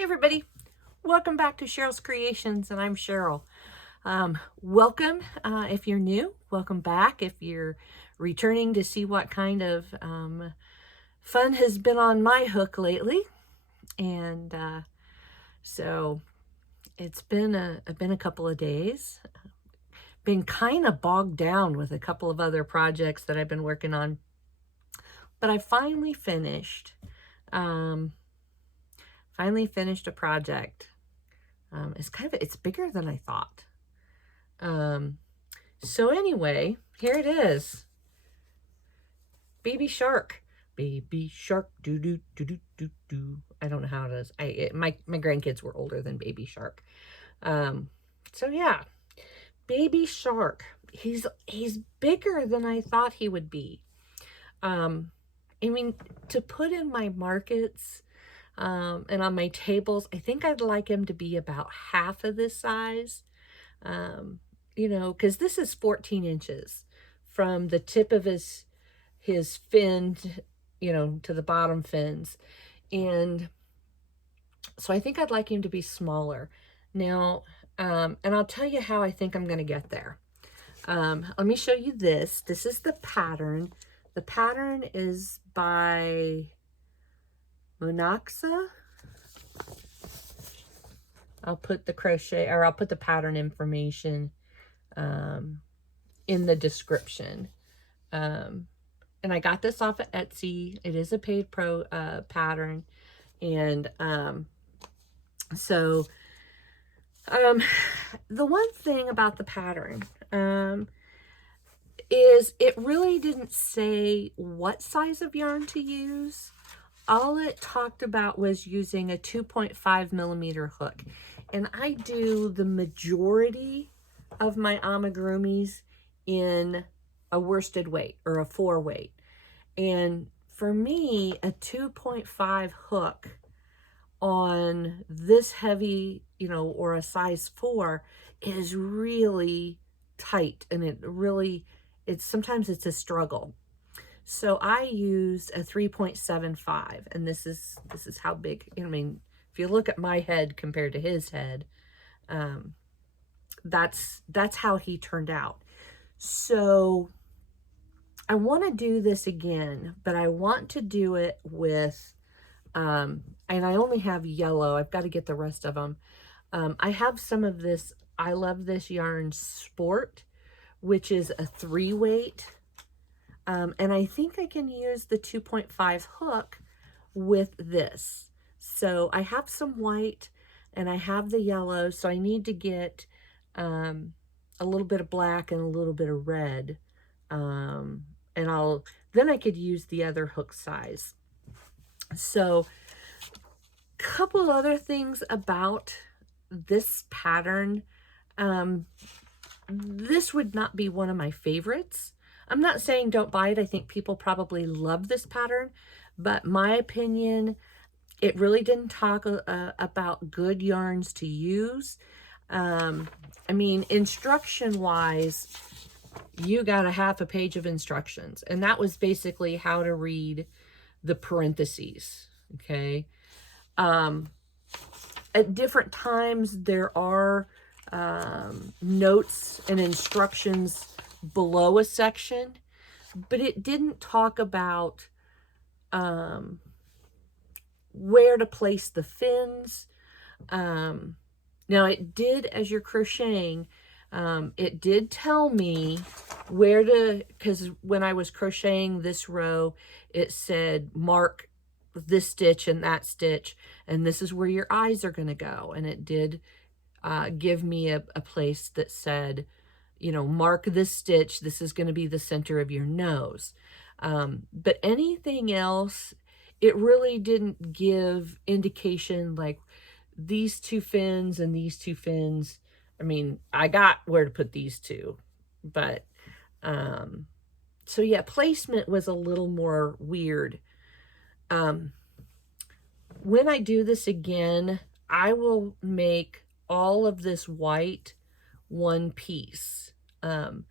Hey everybody, welcome back to Cheryl's Creations, and I'm Sheryl. Welcome if you're new, welcome back if you're returning to see what kind of fun has been on my hook lately. And so it's been a couple of days. Been kind of bogged down with a couple of other projects that I've been working on, but I finally finished a project. It's bigger than I thought. So anyway, here it is. Baby shark. Baby shark. Do do do do do do. I don't know how it is. My grandkids were older than Baby Shark. So yeah, Baby Shark. He's bigger than I thought he would be. I mean, to put in my markets and on my tables, I think I'd like him to be about half of this size. You know, because this is 14 inches from the tip of his fin, you know, to the bottom fins. And so I think I'd like him to be smaller. Now, and I'll tell you how I think I'm going to get there. Let me show you this. This is the pattern. The pattern is by Monoxa. I'll put the pattern information in the description. And I got this off of Etsy. It is a paid pro pattern. And so the one thing about the pattern is it really didn't say what size of yarn to use. All it talked about was using a 2.5 millimeter hook. And I do the majority of my amigurumis in a worsted weight or a 4 weight. And for me, a 2.5 hook on this heavy, you know, or a size 4 is really tight, and sometimes it's a struggle. So I used a 3.75, and this is how big. I mean, if you look at my head compared to his head, that's how he turned out. So I want to do this again, but I want to do it with, and I only have yellow. I've got to get the rest of them. I have some of this I Love This Yarn Sport, which is a 3 weight. And I think I can use the 2.5 hook with this. So I have some white and I have the yellow. So I need to get a little bit of black and a little bit of red. And then I could use the other hook size. So a couple other things about this pattern. This would not be one of my favorites. I'm not saying don't buy it. I think people probably love this pattern, but my opinion, it really didn't talk about good yarns to use. I mean, instruction-wise, you got a half a page of instructions, and that was basically how to read the parentheses, okay? At different times, there are notes and instructions below a section, but it didn't talk about where to place the fins. Now it did, as you're crocheting, it did tell me where to, because when I was crocheting this row, it said mark this stitch and that stitch, and this is where your eyes are going to go. And it did give me a place that said, you know, mark this stitch. This is going to be the center of your nose. But anything else, it really didn't give indication like these 2 fins and these 2 fins. I mean, I got where to put these 2, but so yeah, placement was a little more weird. When I do this again, I will make all of this white one piece. The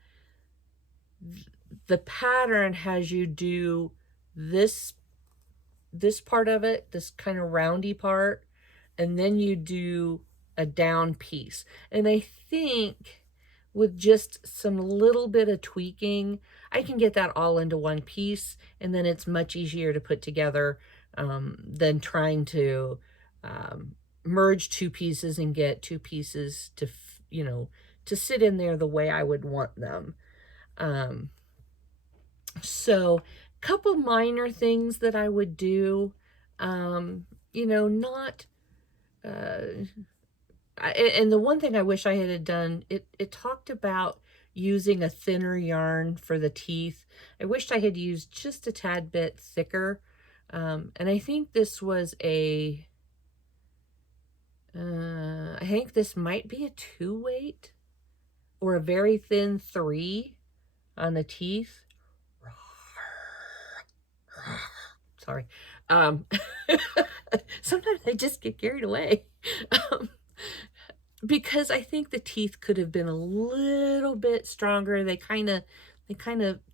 pattern has you do this part of it, this kind of roundy part, and then you do a down piece. And I think with just some little bit of tweaking, I can get that all into one piece, and then it's much easier to put together than trying to merge two pieces and get two pieces to, you know, to sit in there the way I would want them. So couple minor things that I would do, you know, not, and the one thing I wish I had done, it talked about using a thinner yarn for the teeth. I wished I had used just a tad bit thicker. And I think this was I think this might be a 2-weight or a very thin 3 on the teeth. Sorry. Sometimes I just get carried away. Because I think the teeth could have been a little bit stronger. They kind of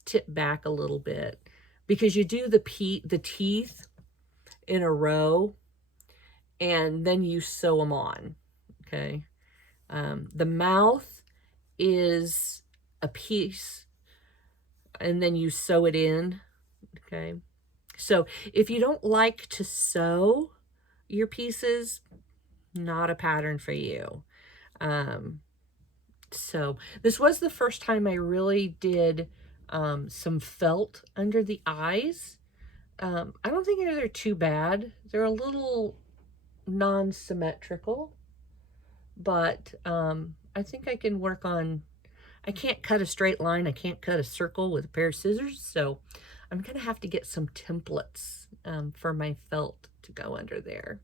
tip back a little bit because you do the teeth in a row and then you sew them on. Okay. The mouth is a piece and then you sew it in. Okay. So if you don't like to sew your pieces, not a pattern for you. So this was the first time I really did some felt under the eyes. I don't think they're too bad. They're a little non-symmetrical, but I think I can work on, I can't cut a straight line. I can't cut a circle with a pair of scissors. So I'm going to have to get some templates for my felt to go under there.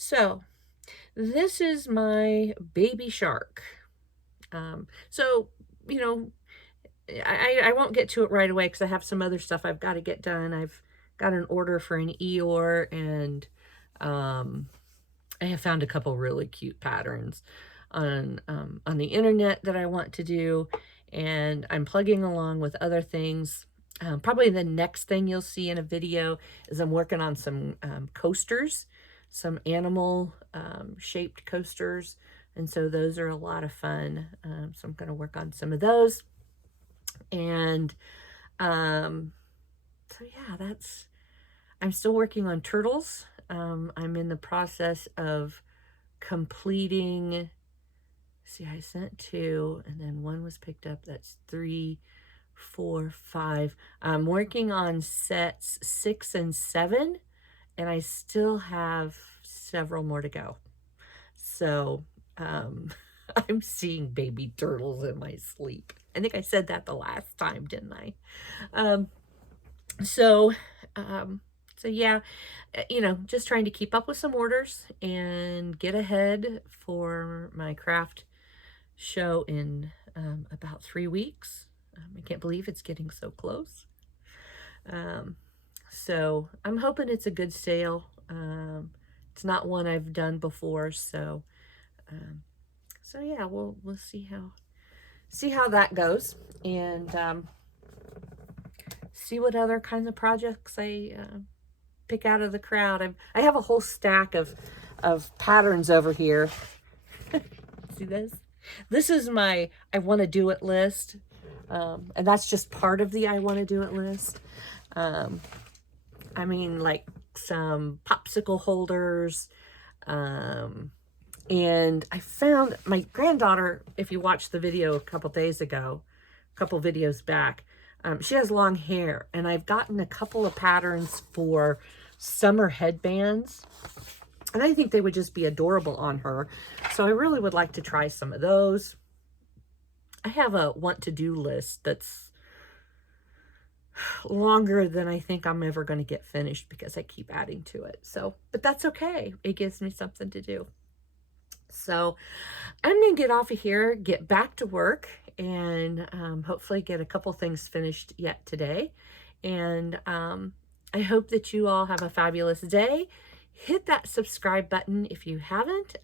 So this is my baby shark. So, you know, I won't get to it right away because I have some other stuff I've got to get done. I've got an order for an Eeyore, and I have found a couple really cute patterns on the internet that I want to do, and I'm plugging along with other things. Probably the next thing you'll see in a video is I'm working on some coasters, some animal shaped coasters, and so those are a lot of fun. So I'm going to work on some of those, and so yeah, I'm still working on turtles. I'm in the process of completing, see, I sent 2 and then 1 was picked up. That's 3, 4, 5. I'm working on sets 6 and 7, and I still have several more to go. So I'm seeing baby turtles in my sleep. I think I said that the last time, didn't I? So yeah, you know, just trying to keep up with some orders and get ahead for my craft show in about 3 weeks. I can't believe it's getting so close. So I'm hoping it's a good sale. It's not one I've done before, so yeah, we'll see how that goes, and see what other kinds of projects I pick out of the crowd. I have a whole stack of patterns over here. See this? This is my I want to do it list, and that's just part of the I want to do it list. I mean, like some popsicle holders, and I found my granddaughter, if you watched the video a couple videos back, she has long hair, and I've gotten a couple of patterns for summer headbands, and I think they would just be adorable on her. So I really would like to try some of those. I have a want to do list that's longer than I think I'm ever going to get finished because I keep adding to it. So, but that's okay. It gives me something to do. So I'm going to get off of here, get back to work, and hopefully get a couple things finished yet today. And I hope that you all have a fabulous day. Hit that subscribe button if you haven't.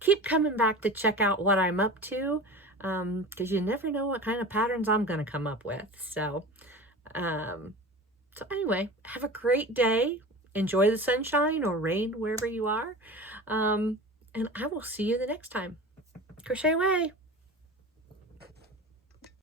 Keep coming back to check out what I'm up to, because you never know what kind of patterns I'm going to come up with. So anyway, have a great day, enjoy the sunshine or rain wherever you are. And I will see you the next time. Crochet away.